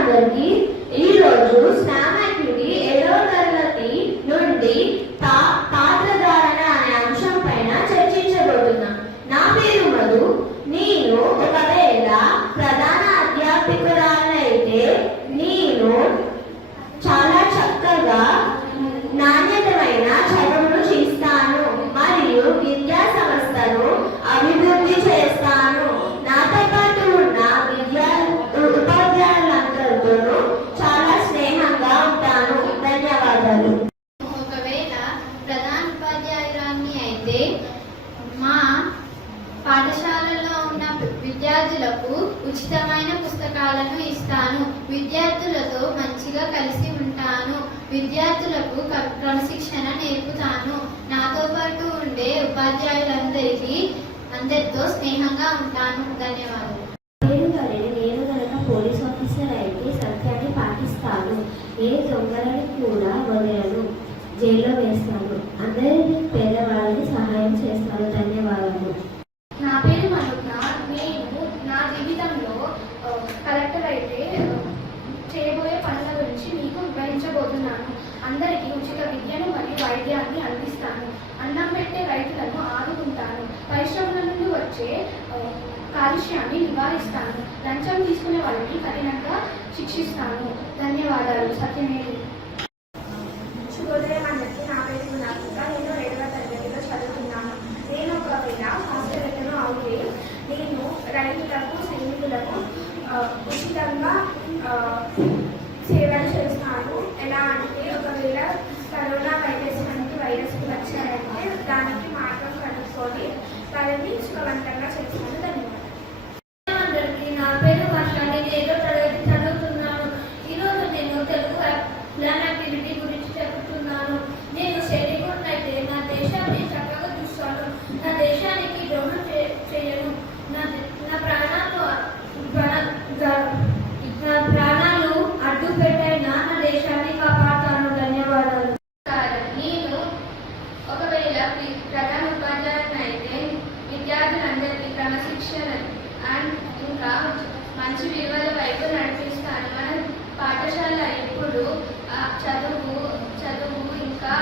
అందరికీ ఈరోజు snap activity 7వ తరగతి నుండి పాత్రధారణ అనే అంశం పైన చర్చించబోతున్నాం. నా పేరు మధు. నేను ఒకవేళ ప్రధాన అధ్యాపకురాలైతే నేను చాలా చక్కగా నాణ్యతమైన చదువును చేస్తాను మరియు విద్యా సంస్థను అభివృద్ధి చేస్తాను. నాతో పాటు ఉన్న ఉపాధ్యాయులందరితోనూ చాలా స్నేహంగా ఉంటాను. ధన్యవాదాలు. ఒకవేళ ప్రధాన ఉపాధ్యాయురాన్ని అయితే మా పాఠశాలలో ఉన్న విద్యార్థులకు ఉచితమైన పుస్తకాలను ఇస్తాను. విద్యార్థులతో మంచిగా కలిసి ఉంటాను. విద్యార్థులకు క్రమశిక్షణ నేర్పుతాను. నాతో పాటు ఉండే అందరితో స్నేహంగా ఉంటాను. ధన్యవాదాలు. నేను కనుక పోలీస్ ఆఫీసర్ అయితే సత్యాన్ని పాటిస్తాను. ఏ దొంగలని కూడా వదలను, జైల్లో వేస్తాను. అందరినీ పేదవాళ్ళని సహాయం చేస్తాను. ధన్యవాదాలు. నా పేరు మనుక. నేను నా జీవితంలో కలెక్టర్ అయితే చేయబోయే పనుల గురించి మీకు వివరించబోతున్నాను. అందరికీ ఉచిత విద్యను మరియు వైద్యాన్ని అందిస్తాను. అన్నం పెట్టే రైతులను ఆదుకుంటాను. పరిశ్రమల నుండి వచ్చే కాలుష్యాన్ని నివారిస్తాను. లంచం తీసుకునే వాళ్ళని కఠినంగా శిక్షిస్తాను. ధన్యవాదాలు. సత్యమేవి. శుభోదయం అందరికీ. నా పేరు గుణాత్మిక. నేను 7వ తరగతిలో చదువుతున్నాను. నేను ఒకవేళ హాస్టల్ను అవుతే నేను రైతులకు సైనికులకు ఉచితంగా సేవలు చేస్తాను. ఎలా అంటే ఒకవేళ కరోనా వైరస్ వంటి వైరస్కి వచ్చారంటే దానికి మార్గం కనుక్కొని దానిని సుఖవంతంగా చేస్తాను. ధన్యవాదాలు. అందరికీ నా పేరు వర్ష. నేను 7వ తరగతి చదువుతున్నాను. ఈరోజు నేను తెలుగు ప్లాన్ యాక్టివిటీ గురించి చెబుతున్నాను. నేను సైనికుడినైతే నా దేశాన్ని చక్కగా చూస్తాను. నా దేశానికి ద్రోహం చేయను. నా ప్రాణాలు అడ్డు పెట్టైనా నా దేశాన్ని కాపాడుతాను. ధన్యవాదాలు. నేను ఒకవేళ ప్రధాన ఉపాధ్యాయుని అయితే విద్యార్థులందరికీ క్రమశిక్షణ అండ్ ఇంకా మంచి విలువల వైపు నడిపిస్తాను. మన పాఠశాల ఎప్పుడు చదువు ఇంకా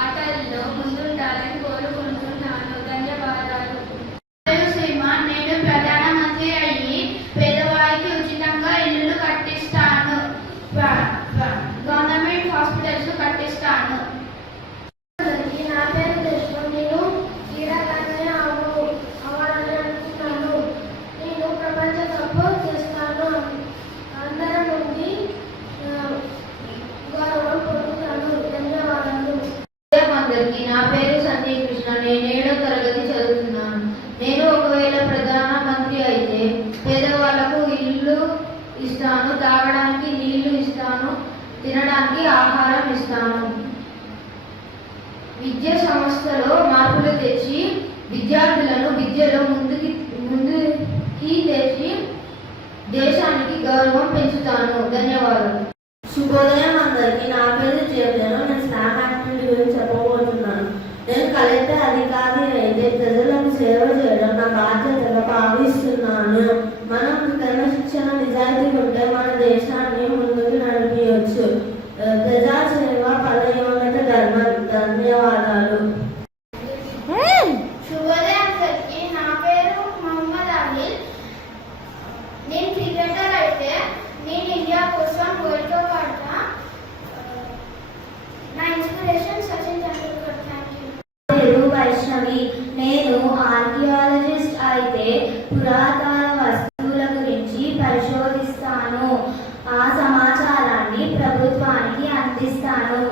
ఆటల్లో ముందుండాలని కోరుకుంటున్నాను. ధన్యవాదాలు. నేను ప్రధానమంత్రి అయ్యి పేదవారికి ఉచితంగా ఇల్లు కట్టిస్తాను. Government hospitals కట్టిస్తాను. నా పేరు దేశం. నేను క్రీడాకారిణి అవ్వాలని అనుకుంటున్నాను. నేను ప్రపంచ కప్ చేస్తాను. అందరి నుండి గౌరవం పొందుతాను. ధన్యవాదాలు. అందరికీ. నా పేరు సంజయ్ కృష్ణ. నేను 7వ తరగతి చదువుతున్నాను. నేను ఒకవేళ ప్రధానమంత్రి అయితే పేదవాళ్లకు ఇల్లు ఇస్తాను, తాగడానికి నీళ్లు ఇస్తాను, తినడానికి ఆహారం ఇస్తాను. విద్యా సంస్థలో మార్పులు తెచ్చి విద్యార్థులను విద్యలో ముందుకి తెచ్చి దేశానికి గౌరవం పెంచుతాను. ధన్యవాదాలు. శుభోదయం అందరికీ. నా పేరు జయదేవ్. నేను స్నాప్ యాక్టివిటీ గురించి చెప్పబోతున్నాను. నేను కలెక్టర్ అధికారి అయితే ప్రజలకు సేవ చేయడం నా బాధ్యతగా భావిస్తున్నాను. మనం క్రమశిక్షణ నిజాయితీ ఉంటే మన దేశాన్ని ముందుకు నడిపించవచ్చు. ప్రజాసేవ పదయోన్నత ధర్మం. ధన్యవాదాలు. శుభోదయం అందరికీ. నా పేరు మొహమ్మద్ అనిల్. నేను క్రికెటర్ అయితే నేను ఇండియా కోసం వరల్డ్ కప్ ఆడతా. నా inspiration Sachin Tendulkar. Thank you. పేరు వైష్ణవి. నేను ఆర్కియాలజిస్ట్ అయితే పురాతన వస్తువుల గురించి పరిశోధిస్తాను. ఆ సమాచారాన్ని ప్రభుత్వానికి అందిస్తాను.